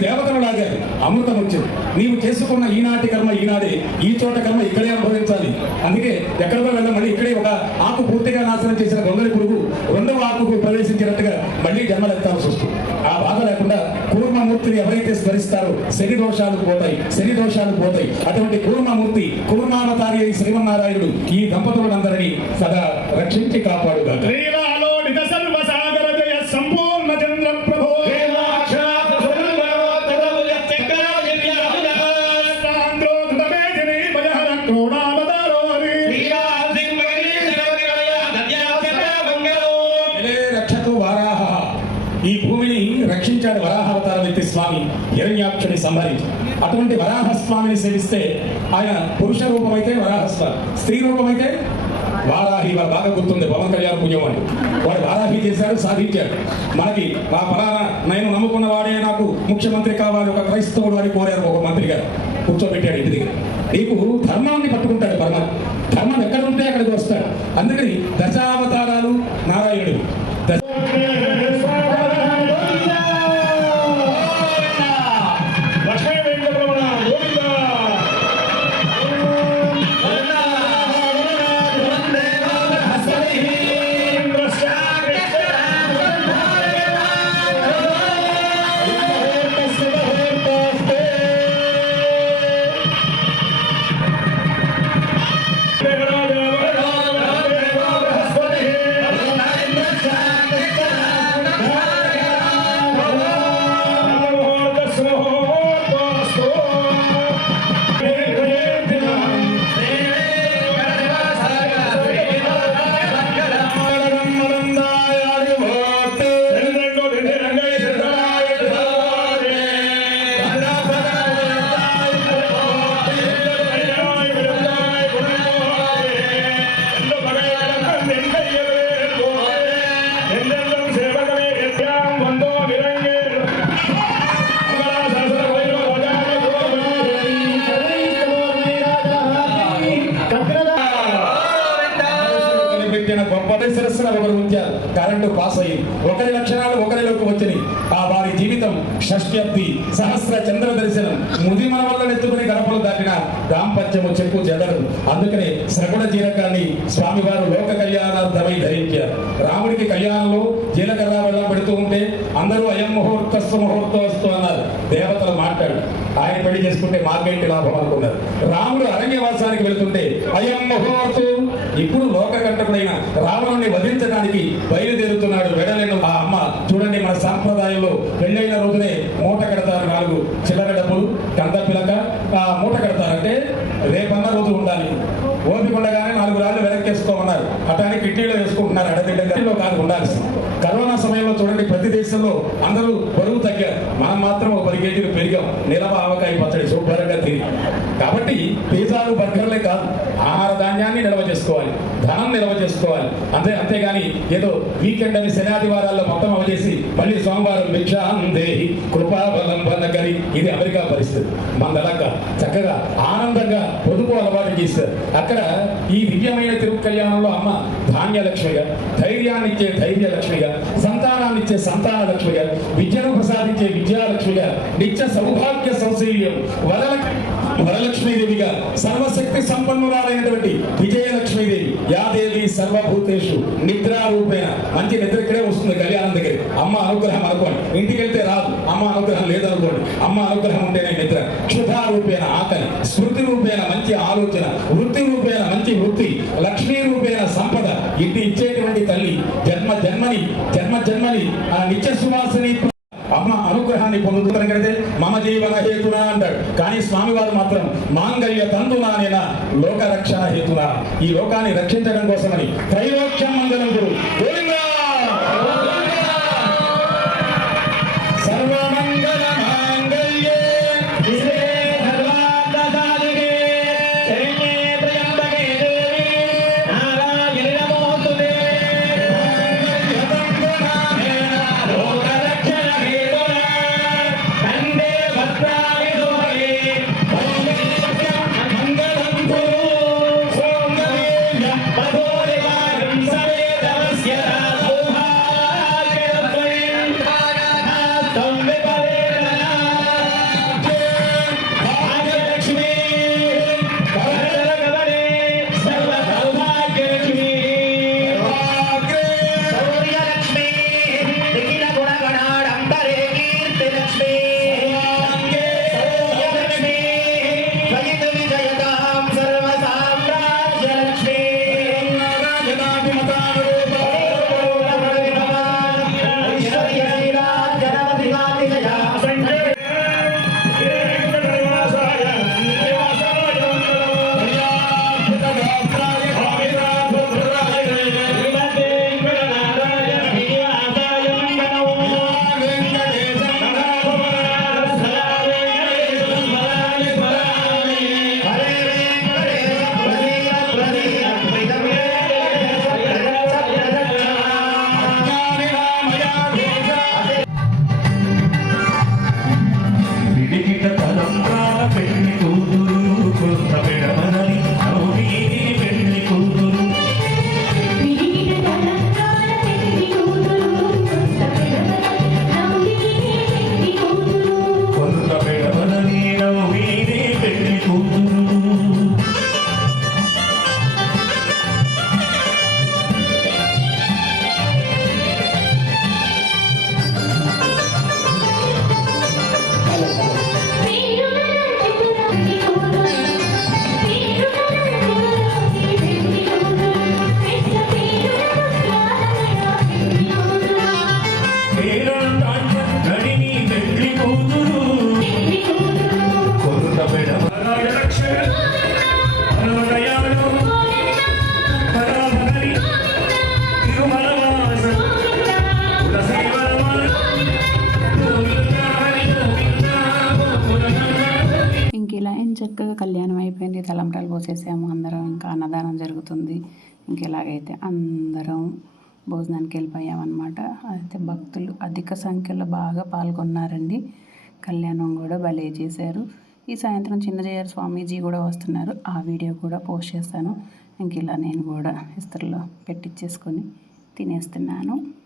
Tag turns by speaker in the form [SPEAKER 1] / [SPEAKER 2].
[SPEAKER 1] తాగారు అమృతం వచ్చారు నీవు చేసుకున్న ఈనాటి కర్మ ఈనాడే ఈ చోట కర్మ ఇక్కడే అనుభవించాలి. అందుకే ఎక్కడికో వెళ్ళమని ఇక్కడే ఒక ఆకు పూర్తిగా నాశనం చేసిన గొంగలి పురుగు రెండవ ఆకుకు ప్రవేశించినట్టుగా మళ్ళీ జన్మలెత్తాల్సి వస్తుంది. ఆ బాధ లేకుండా కూర్మమూర్తిని ఎవరైతే స్మరిస్తారో శని దోషాలు పోతాయి శని దోషాలు పోతాయి. అటువంటి కూర్మమూర్తి కూర్మావతారి అయి శ్రీమన్నారాయణుడు ఈ దంపతులందరినీ సదా రక్షించి కాపాడుగా రక్షించాడు వరాహావతారం ఎత్తి స్వామి హిరణ్యాక్షుని సంహరించి అటువంటి వరాహ స్వామిని సేవిస్తే ఆయన పురుష రూపమైతే వరాహస్వామి స్త్రీ రూపమైతే వారాహి వారు బాగా గుర్తుంది పవన్ కళ్యాణ్ పుణ్యం అని. వాడు వారాహి చేశారు సాధించాడు. మనకి మా ఫలానా నేను నమ్ముకున్న వాడే నాకు ముఖ్యమంత్రి కావాలి ఒక క్రైస్తవుడు అని కోరారు ఒక మంత్రి గారు. కూర్చోబెట్టాడు ఇంటి దగ్గర. నీకు ధర్మాన్ని పట్టుకుంటాడు పరమ ధర్మం ఎక్కడ ఉంటే అక్కడికి వస్తాడు. అందుకని దశ Eller సరస్సున ఒకరు ఉంచారు కరెంటు పాస్ అయ్యి ఒకరి లక్షణాలు ఒకరిలోకి వచ్చినాయి. ఆ వారి జీవితం షష్ట్యప్తి సహస్ర చంద్ర దర్శనం. ముదిమ వల్ల నెత్తుకుని గడపలు దాటిన దాంపత్యము చెప్పు చెదరదు అందుకనే శ్రగుణ జీలకాన్ని స్వామివారు లోక కళ్యాణార్థమై ధరించారు. రాముడికి కళ్యాణంలో జీలకర్ర వెళ్ళం పెడుతూ ఉంటే అందరూ అయం ముహూర్తస్సు ముహూర్తస్తు అన్నారు. దేవతలు మాట్లాడు. ఆయన పెళ్ళి చేసుకుంటే మాకేంటి లాభం అనుకున్నారు. రాముడు అరణ్యవాసానికి వెళ్తుంటే అయం ముహూర్తం ఇప్పుడు లోకకంటకుడైన రావణుని వధించడానికి బయలుదేరుతున్నాడు వెడలేను ఆ అమ్మ. చూడండి మన సాంప్రదాయంలో పెళ్ళైన రోజునే మూట కడతారు నాలుగు చిల్లర ఉన్నారు. అటానికి కిట్టీలో వేసుకుంటున్నారు అడదిడ్డలో కాదు ఉండాల్సింది కరోనా సమయంలో చూడండి ప్రతి దేశంలో అందరూ బరువు తగ్గారు. మనం మాత్రం ఒక పది కేజీలు పెరిగాం. నిలవ ఆవకాయ పచ్చడి శుభ్రంగా తిని. కాబట్టి పిజ్జాలు బర్గర్లే కాదు ఆహార ధాన్యాన్ని నిల్వ చేసుకోవాలి. ధనం నిల్వ చేసుకోవాలి. అంతే అంతేగాని ఏదో వీకెండ్ అని శనాదివారాల్లో మొత్తం అవజేసి మళ్ళీ సోమవారం భిక్షాందేహి కృపాబలం బలగరి ఇది అమెరికా పరిస్థితి. మందలక చక్కగా ఆనందంగా పొదుపు అలవాటు చేశారు. అక్కడ ఈ దివ్యమైన తిరుగు కళ్యాణంలో అమ్మ ధాన్యలక్ష్మిగా ధైర్యాన్ని ధైర్యాన్నిచ్చే ధైర్యలక్ష్మిగా సంతానాన్ని సంతానాన్నిచ్చే సంతాన లక్ష్మిగా విద్యను ప్రసాదించే విద్యాలక్ష్మిగా నిత్య సౌభాగ్య సంశీల్యం వరల వరలక్ష్మీదేవిగా సర్వశక్తి సంపన్నురాలైనటువంటి విజయలక్ష్మీదేవి యాదేవి సర్వభూతేషు నిద్రారూపేణ. మంచి నిద్ర ఇక్కడే వస్తుంది కళ్యాణం దగ్గర అమ్మ అనుగ్రహం అనుకోండి. ఇంటికి వెళ్తే రాదు. అమ్మ అనుగ్రహం లేదనుకోండి. అమ్మ అనుగ్రహం ఉంటేనే నిద్ర. క్షుధారూపేణ ఆకలి స్మృతి రూపేణ మంచి ఆలోచన వృత్తి రూపేణ మంచి వృత్తి లక్ష్మీ రూపేణ సంపద ఇంటి ఇచ్చేటువంటి తల్లి జన్మ జన్మని జన్మ జన్మని ఆ నిత్య సువాసని అమ్మ అనుగ్రహాన్ని పొందుతారు కడితే మమ జీవన హేతున అంటాడు. కానీ స్వామివారు మాత్రం మాంగళ్య తందునానేన లోక రక్షణ హేతున? ఈ లోకాన్ని రక్షించడం కోసమని త్రైలోక్యం మంగళం గురు.
[SPEAKER 2] కళ్యాణం అయిపోయింది. తలంబ్రాలు పోసేసాము. అందరం ఇంకా అన్నదానం జరుగుతుంది. ఇంకెలాగైతే అందరం భోజనానికి వెళ్ళిపోయామన్నమాట. అయితే భక్తులు అధిక సంఖ్యలో బాగా పాల్గొన్నారండి. కళ్యాణం కూడా భలే చేశారు. ఈ సాయంత్రం చిన్నజయ్యారు స్వామీజీ కూడా వస్తున్నారు. ఆ వీడియో కూడా పోస్ట్ చేస్తాను. ఇంక ఇలా నేను కూడా ఇస్త్రీలో పెట్టించేసుకొని తినేస్తున్నాను.